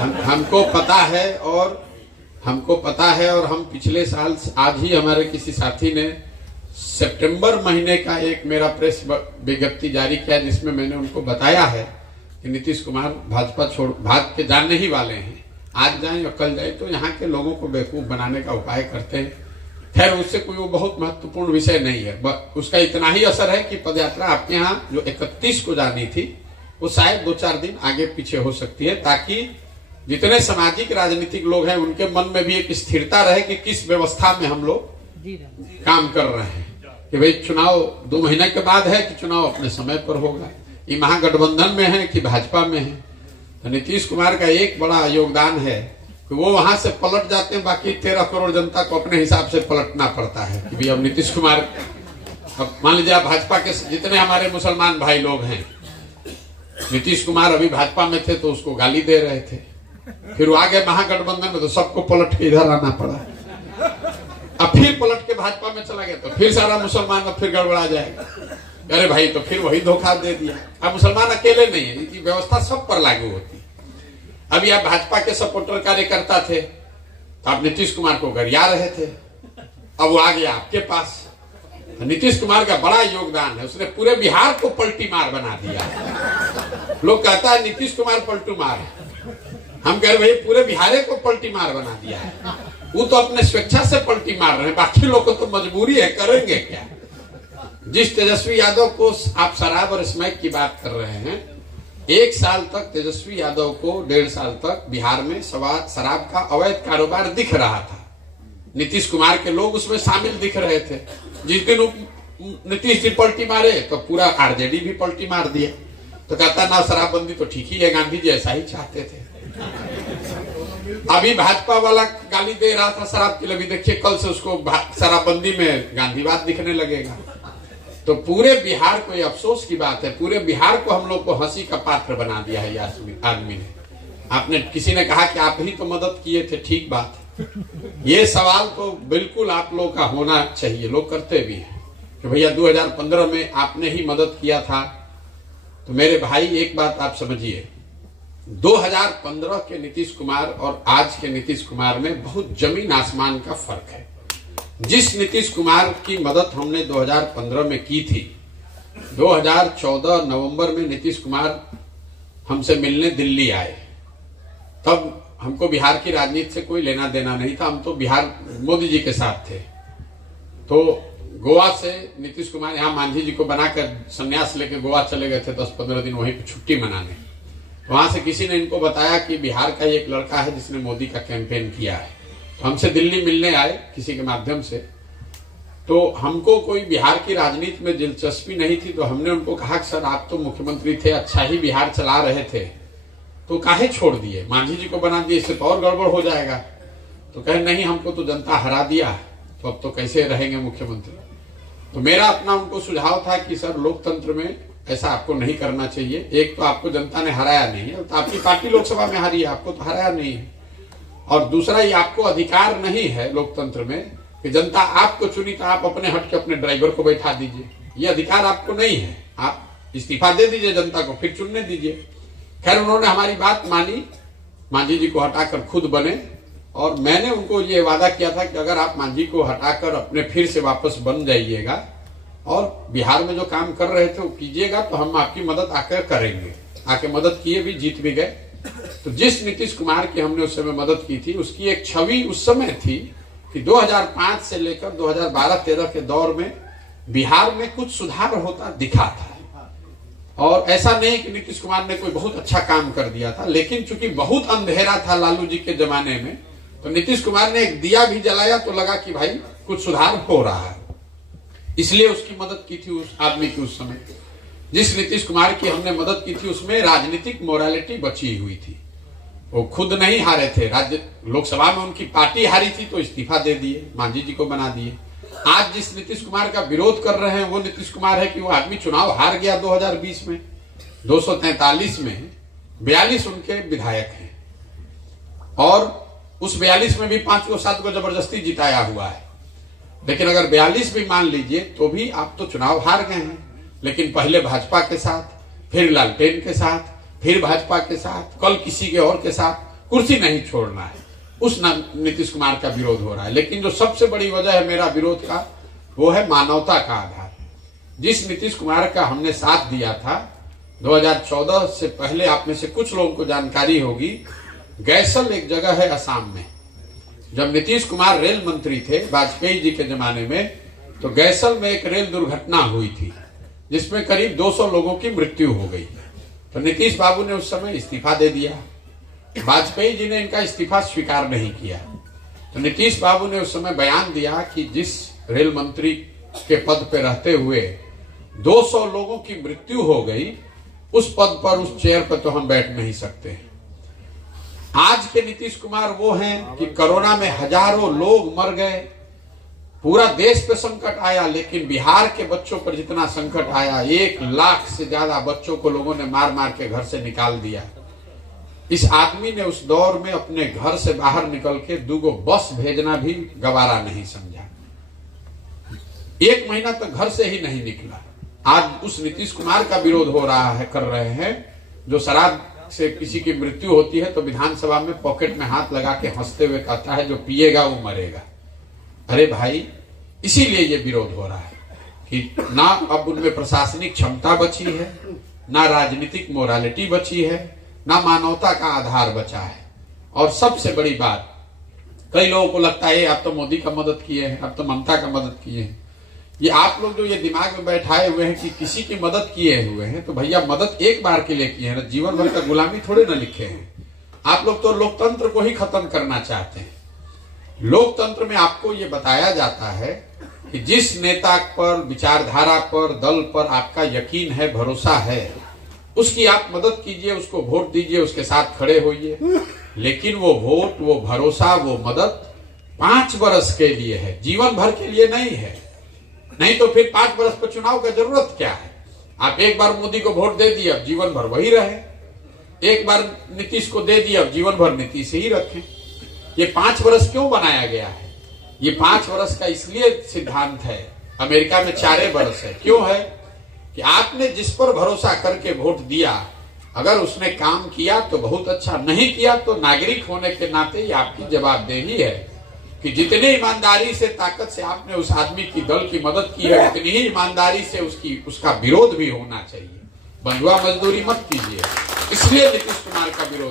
हमको पता है और हम पिछले साल आज ही हमारे किसी साथी ने सितंबर महीने का एक मेरा प्रेस विज्ञप्ति जारी किया जिसमें मैंने उनको बताया है कि नीतीश कुमार भाजपा छोड़ भाग के जाने ही वाले हैं। आज जाए या कल जाए तो यहाँ के लोगों को बेवकूफ बनाने का उपाय करते हैं। खैर उससे कोई वो बहुत महत्वपूर्ण विषय नहीं है। उसका इतना ही असर है कि पदयात्रा आपके यहाँ जो 31 को जानी थी वो शायद 2-4 दिन आगे पीछे हो सकती है, ताकि जितने सामाजिक राजनीतिक लोग हैं उनके मन में भी एक स्थिरता रहे कि किस व्यवस्था में हम लोग काम कर रहे हैं। कि भाई चुनाव 2 महीने के बाद है कि चुनाव अपने समय पर होगा, ये महागठबंधन में है कि भाजपा में है। तो नीतीश कुमार का एक बड़ा योगदान है कि वो वहां से पलट जाते हैं, बाकी 13 करोड़ जनता को अपने हिसाब से पलटना पड़ता है कि भाई अब नीतीश कुमार, अब मान लीजिए आप भाजपा के जितने हमारे मुसलमान भाई लोग हैं, नीतीश कुमार अभी भाजपा में थे तो उसको गाली दे रहे थे, फिर वो आगे महागठबंधन में तो सबको पलट के इधर आना पड़ा, अब फिर पलट के भाजपा में चला गया तो फिर सारा मुसलमान अब फिर गड़बड़ा जाएगा। अरे भाई तो फिर वही धोखा दे दिया। अब मुसलमान अकेले नहीं है, इनकी व्यवस्था सब पर लागू होती है। अभी आप भाजपा के सपोर्टर कार्यकर्ता थे तो आप नीतीश कुमार को गरिया रहे थे, अब वो आ गया आपके पास। तो नीतीश कुमार का बड़ा योगदान है, उसने पूरे बिहार को पलटी मार बना दिया। लोग कहता है नीतीश कुमार पलटू मार है, हम कह रहे पूरे बिहार को पलटी मार बना दिया है। वो तो अपने स्वेच्छा से पलटी मार रहे हैं, बाकी लोग को तो मजबूरी है, करेंगे क्या। जिस तेजस्वी यादव को आप शराब और स्मैक की बात कर रहे हैं, 1 साल तक तेजस्वी यादव को 1.5 साल तक बिहार में शराब का अवैध कारोबार दिख रहा था। नीतीश कुमार के लोग उसमें शामिल दिख रहे थे। जिस दिन नीतीश जी पलटी मारे तो पूरा आरजेडी भी पलटी मार दिया। तो कहता ना शराबबंदी तो ठीक ही है, गांधी जी ऐसा ही चाहते थे। अभी भाजपा वाला गाली दे रहा था शराब के लिए, अभी देखिए कल से उसको शराबबंदी में गांधीवाद दिखने लगेगा। तो पूरे बिहार को ये अफसोस की बात है, पूरे बिहार को हम लोग को हंसी का पात्र बना दिया है ये आदमी ने। आपने किसी ने कहा कि आप ही तो मदद किए थे, ठीक बात है। ये सवाल तो बिल्कुल आप लोग का होना चाहिए, लोग करते भी हैं कि भैया 2015 में आपने ही मदद किया था। तो मेरे भाई एक बात आप समझिए, 2015 के नीतीश कुमार और आज के नीतीश कुमार में बहुत जमीन आसमान का फर्क है। जिस नीतीश कुमार की मदद हमने 2015 में की थी, 2014 नवंबर में नीतीश कुमार हमसे मिलने दिल्ली आए। तब हमको बिहार की राजनीति से कोई लेना देना नहीं था, हम तो बिहार मोदी जी के साथ थे। तो गोवा से नीतीश कुमार यहाँ मांझी जी को बनाकर संन्यास लेके गोवा चले गए थे 10-15 दिन वहीं पर छुट्टी मनाने। तो वहां से किसी ने इनको बताया कि बिहार का एक लड़का है जिसने मोदी का कैंपेन किया है। तो हमसे दिल्ली मिलने आए किसी के माध्यम से। तो हमको कोई बिहार की राजनीति में दिलचस्पी नहीं थी, तो हमने उनको कहा कि सर आप तो मुख्यमंत्री थे, अच्छा ही बिहार चला रहे थे, तो काहे छोड़ दिए, मांझी जी को बना दिए, इससे तो और गड़बड़ हो जाएगा। तो कहे नहीं, हमको तो जनता हरा दिया, तो अब तो कैसे रहेंगे मुख्यमंत्री। तो मेरा अपना उनको सुझाव था कि सर लोकतंत्र में ऐसा आपको नहीं करना चाहिए। एक तो आपको जनता ने हराया नहीं है, तो आपकी पार्टी लोकसभा में हारी है, आपको तो हराया नहीं है। और दूसरा, ये आपको अधिकार नहीं है लोकतंत्र में कि जनता आपको चुनी तो आप अपने हट के अपने ड्राइवर को बैठा दीजिए, ये अधिकार आपको नहीं है। आप इस्तीफा दे दीजिए जनता को, फिर चुनने दीजिए। खैर उन्होंने हमारी बात मानी, मांझी जी को हटाकर खुद बने। और मैंने उनको ये वादा किया था कि अगर आप मांझी को हटाकर अपने फिर से वापस बन जाइएगा और बिहार में जो काम कर रहे थे वो कीजिएगा, तो हम आपकी मदद आकर करेंगे। आके मदद किए भी, जीत भी गए। तो जिस नीतीश कुमार की हमने उस समय मदद की थी, उसकी एक छवि उस समय थी कि 2005 से लेकर 2012-13 के दौर में बिहार में कुछ सुधार होता दिखा था। और ऐसा नहीं कि नीतीश कुमार ने कोई बहुत अच्छा काम कर दिया था, लेकिन चूंकि बहुत अंधेरा था लालू जी के जमाने में, तो नीतीश कुमार ने एक दिया भी जलाया तो लगा कि भाई कुछ सुधार हो रहा है, इसलिए उसकी मदद की थी उस आदमी की। उस समय जिस नीतीश कुमार की हमने मदद की थी उसमें राजनीतिक मोरालिटी बची हुई थी। वो खुद नहीं हारे थे, राज्य लोकसभा में उनकी पार्टी हारी थी तो इस्तीफा दे दिए, मांझी जी को बना दिए। आज जिस नीतीश कुमार का विरोध कर रहे हैं वो नीतीश कुमार है कि वो आदमी चुनाव हार गया 2020 में, 243 में 42 उनके विधायक हैं और उस 42 में भी 5-7 को जबरदस्ती जिताया हुआ है। लेकिन अगर 42 भी मान लीजिए तो भी आप तो चुनाव हार गए हैं। लेकिन पहले भाजपा के साथ, फिर लालटेन के साथ, फिर भाजपा के साथ, कल किसी के और के साथ, कुर्सी नहीं छोड़ना है, उस नीतीश कुमार का विरोध हो रहा है। लेकिन जो सबसे बड़ी वजह है मेरा विरोध का, वो है मानवता का आधार। जिस नीतीश कुमार का हमने साथ दिया था 2014 से पहले, आप में से कुछ लोगों को जानकारी होगी, गैसल एक जगह है असम में। जब नीतीश कुमार रेल मंत्री थे वाजपेयी जी के जमाने में, तो गैसल में एक रेल दुर्घटना हुई थी जिसमें करीब 200 लोगों की मृत्यु हो गई। तो नीतीश बाबू ने उस समय इस्तीफा दे दिया। वाजपेयी जी ने इनका इस्तीफा स्वीकार नहीं किया। तो नीतीश बाबू ने उस समय बयान दिया कि जिस रेल मंत्री के पद पे रहते हुए 200 लोगों की मृत्यु हो गई, उस पद पर, उस चेयर पर तो हम बैठ नहीं सकते। आज के नीतीश कुमार वो हैं कि कोरोना में हजारों लोग मर गए, पूरा देश पे संकट आया, लेकिन बिहार के बच्चों पर जितना संकट आया, 1 लाख से ज्यादा बच्चों को लोगों ने मार मार के घर से निकाल दिया। इस आदमी ने उस दौर में अपने घर से बाहर निकल के 2 बस भेजना भी गवारा नहीं समझा। 1 महीना तक घर से ही नहीं निकला। आज उस नीतीश कुमार का विरोध हो रहा है, कर रहे हैं, जो शराब से किसी की मृत्यु होती है तो विधानसभा में पॉकेट में हाथ लगा के हंसते हुए कहता है जो पिएगा वो मरेगा। अरे भाई, इसीलिए ये विरोध हो रहा है कि ना अब उनमें प्रशासनिक क्षमता बची है, ना राजनीतिक मोरालिटी बची है, ना मानवता का आधार बचा है। और सबसे बड़ी बात, कई लोगों को लगता है आप तो मोदी का मदद किए हैं, आप तो ममता का मदद किए हैं। ये आप लोग जो ये दिमाग में बैठाए हुए हैं कि किसी की मदद किए हुए हैं, तो भैया मदद एक बार के लिए किए हैं ना, जीवन भर का गुलामी थोड़े ना लिखे हैं। आप लोग तो लोकतंत्र को ही खत्म करना चाहते हैं। लोकतंत्र में आपको ये बताया जाता है कि जिस नेता पर, विचारधारा पर, दल पर आपका यकीन है, भरोसा है, उसकी आप मदद कीजिए, उसको वोट दीजिए, उसके साथ खड़े होइए। लेकिन वो वोट, वो भरोसा, वो मदद 5 वर्ष के लिए है, जीवन भर के लिए नहीं है। नहीं तो फिर 5 वर्ष पर चुनाव का जरूरत क्या है? आप एक बार मोदी को वोट दे दिए, अब जीवन भर वही रहे। एक बार नीतीश को दे दिए, अब जीवन भर नीतीश ही रखें। ये 5 वर्ष क्यों बनाया गया है? ये 5 वर्ष का इसलिए सिद्धांत है, अमेरिका में 4 वर्ष है। क्यों है? कि आपने जिस पर भरोसा करके वोट दिया, अगर उसने काम किया तो बहुत अच्छा, नहीं किया तो नागरिक होने के नाते ये आपकी जवाबदेही है कि जितनी ईमानदारी से, ताकत से आपने उस आदमी की, दल की मदद की है, उतनी ही ईमानदारी से उसका विरोध भी होना चाहिए। बंधुआ मजदूरी मत कीजिए। इसलिए नीतीश कुमार का विरोध